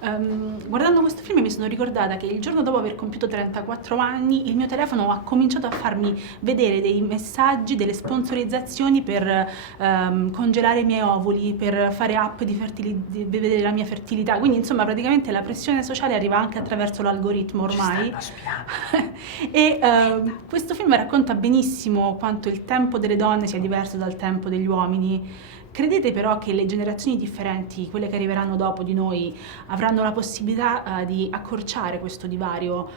Guardando questo film mi sono ricordata che il giorno dopo aver compiuto 34 anni il mio telefono ha cominciato a farmi vedere dei messaggi, delle sponsorizzazioni per congelare i miei ovuli, per fare app di vedere la mia fertilità. Quindi insomma praticamente la pressione sociale arriva anche attraverso l'algoritmo ormai. E questo film racconta benissimo quanto il tempo delle donne sia diverso dal tempo degli uomini. Credete però che le generazioni differenti, quelle che arriveranno dopo di noi, avranno la possibilità di accorciare questo divario,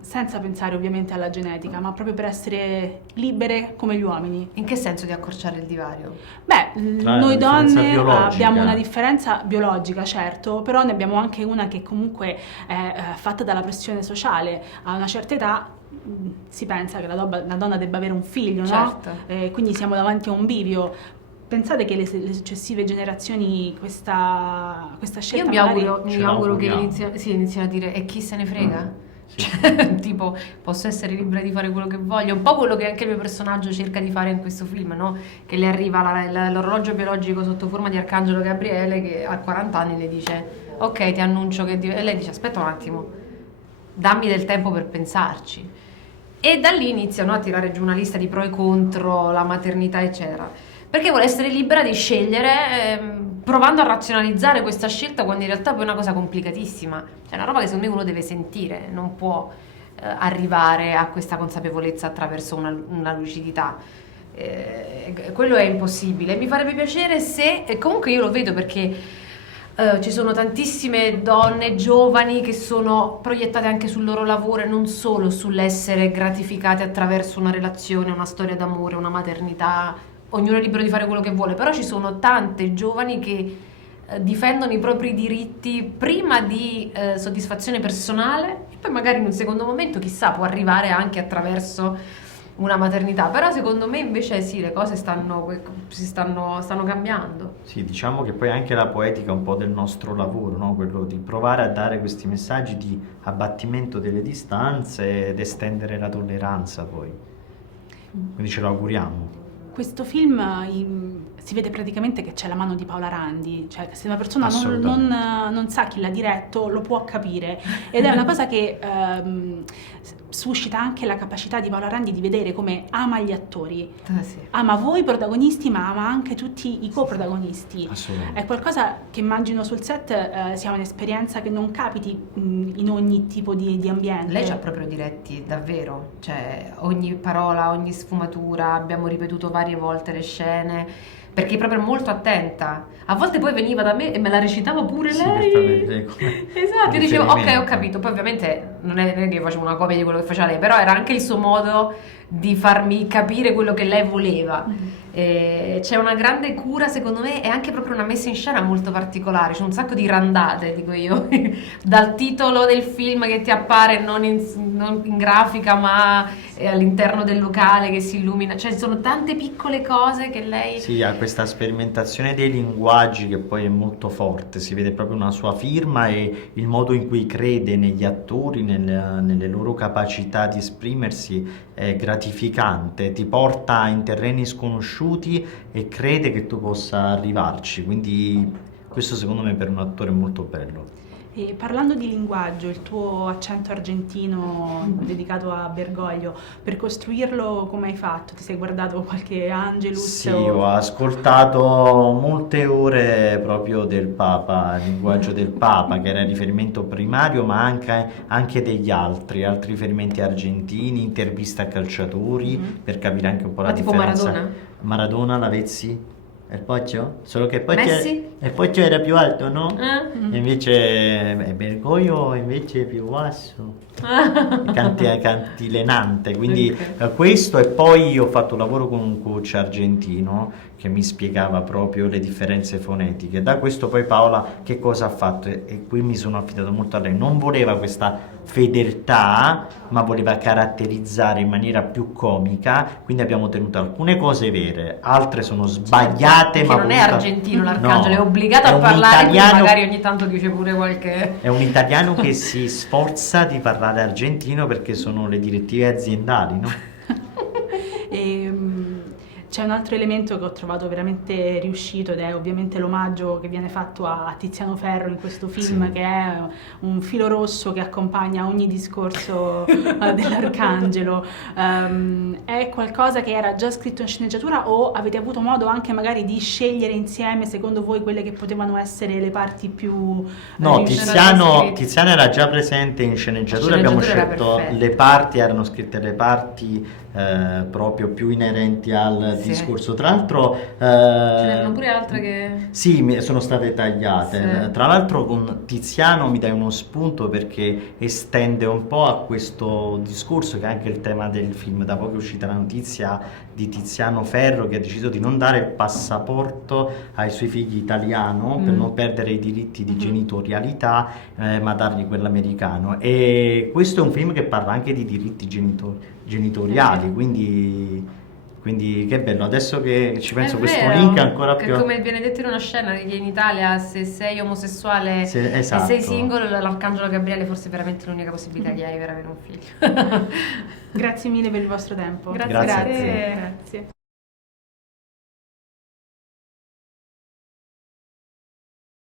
senza pensare ovviamente alla genetica, ma proprio per essere libere come gli uomini? In che senso di accorciare il divario? Beh, La noi differenza donne biologica. abbiamo una differenza biologica, certo, però ne abbiamo anche una che comunque è fatta dalla pressione sociale. A una certa età si pensa che la donna debba avere un figlio, no? Certo. Quindi siamo davanti a un bivio. Pensate che le successive generazioni questa scelta Io mi magari... auguro che auguriamo. iniziano a dire e chi se ne frega? Sì. Cioè, tipo, posso essere libera di fare quello che voglio, un po' quello che anche il mio personaggio cerca di fare in questo film, no? Che le arriva l'orologio biologico sotto forma di Arcangelo Gabriele che a 40 anni le dice ok, ti annuncio che... E lei dice aspetta un attimo, dammi del tempo per pensarci. E da lì iniziano a tirare giù una lista di pro e contro la maternità, eccetera. Perché vuole essere libera di scegliere, provando a razionalizzare questa scelta quando in realtà poi è una cosa complicatissima. È una roba che secondo me uno deve sentire, non può arrivare a questa consapevolezza attraverso una lucidità. Quello è impossibile. Mi farebbe piacere se, e comunque io lo vedo perché ci sono tantissime donne giovani che sono proiettate anche sul loro lavoro e non solo sull'essere gratificate attraverso una relazione, una storia d'amore, una maternità. Ognuno è libero di fare quello che vuole, però ci sono tante giovani che difendono i propri diritti prima di soddisfazione personale e poi magari in un secondo momento, chissà, può arrivare anche attraverso una maternità. Però secondo me invece sì, le cose stanno cambiando. Sì, diciamo che poi anche la poetica è un po' del nostro lavoro, no? Quello di provare a dare questi messaggi di abbattimento delle distanze ed estendere la tolleranza poi. Quindi ce lo auguriamo. Questo film si vede praticamente che c'è la mano di Paola Randi, cioè se una persona Assolutamente. non sa chi l'ha diretto lo può capire, ed è una cosa che suscita anche la capacità di Paola Randi di vedere come ama gli attori, Sì. ama voi protagonisti ma ama anche tutti i coprotagonisti. Assolutamente. È qualcosa che immagino sul set sia un'esperienza che non capiti in ogni tipo di ambiente. Lei ci ha proprio diretti davvero, cioè ogni parola, ogni sfumatura, abbiamo ripetuto varie volte le scene, perché è proprio molto attenta. A volte poi veniva da me e me la recitava pure Sì, lei. per vedere come Esatto, io dicevo ok, riferimento. ho capito. Poi ovviamente non è che io facevo una copia di quello che faceva lei, però era anche il suo modo di farmi capire quello che lei voleva. C'è una grande cura, secondo me, e anche proprio una messa in scena molto particolare. C'è un sacco di randate, dico io, dal titolo del film che ti appare non in grafica, ma all'interno del locale che si illumina. Cioè, ci sono tante piccole cose che lei... Sì, ha questa sperimentazione dei linguaggi che poi è molto forte, si vede proprio una sua firma e il modo in cui crede negli attori, nelle loro capacità di esprimersi è gratificante, ti porta in terreni sconosciuti e crede che tu possa arrivarci, quindi questo secondo me per un attore è molto bello. E parlando di linguaggio, il tuo accento argentino dedicato a Bergoglio, per costruirlo come hai fatto? Ti sei guardato qualche Angelus? Sì, ho ascoltato molte ore proprio del Papa, il linguaggio del Papa, che era il riferimento primario, ma anche degli altri riferimenti argentini, interviste a calciatori, per capire anche un po' la Ma tipo differenza. Maradona? Maradona, Lavezzi, il Poggio? Solo che Messi? il Poggio era più alto, no? Eh? E invece Bergoglio invece è più basso, cantilenante, quindi Ok. questo. E poi ho fatto un lavoro con un coach argentino che mi spiegava proprio le differenze fonetiche. Da questo poi Paola che cosa ha fatto? E qui mi sono affidato molto a lei, non voleva questa fedeltà ma voleva caratterizzare in maniera più comica, quindi abbiamo tenuto alcune cose vere, altre sono sbagliate, Perché ma non è voluta- argentino l'Arcangelo, No, è obbligato è a un parlare, quindi italiano- magari ogni tanto dice pure qualche... È un italiano che si sforza di parlare argentino perché sono le direttive aziendali, no? E, C'è un altro elemento che ho trovato veramente riuscito ed è ovviamente l'omaggio che viene fatto a Tiziano Ferro in questo film, Sì. che è un filo rosso che accompagna ogni discorso dell'Arcangelo. È qualcosa che era già scritto in sceneggiatura o avete avuto modo anche magari di scegliere insieme, secondo voi, quelle che potevano essere le parti più No, riuscite? Tiziano era già presente in sceneggiatura, La abbiamo sceneggiatura era scelto perfetta. le parti, erano scritte le parti proprio più inerenti al Sì. discorso. Tra l'altro, Ce n'erano pure altre che... sì, sono state tagliate. Sì. Tra l'altro con Tiziano mi dai uno spunto perché estende un po' a questo discorso che è anche il tema del film. Da poco è uscita la notizia di Tiziano Ferro che ha deciso di non dare il passaporto ai suoi figli italiano per non perdere i diritti di genitorialità, ma dargli quello americano. E questo è un film che parla anche di diritti genitoriali, quindi che bello. Adesso che ci penso, È questo vero, link è ancora che più... come viene detto in una scena che in Italia se sei omosessuale Esatto. e sei single, l'Arcangelo Gabriele forse è veramente l'unica possibilità che hai per avere un figlio. Grazie mille per il vostro tempo. Grazie Grazie a te. Grazie.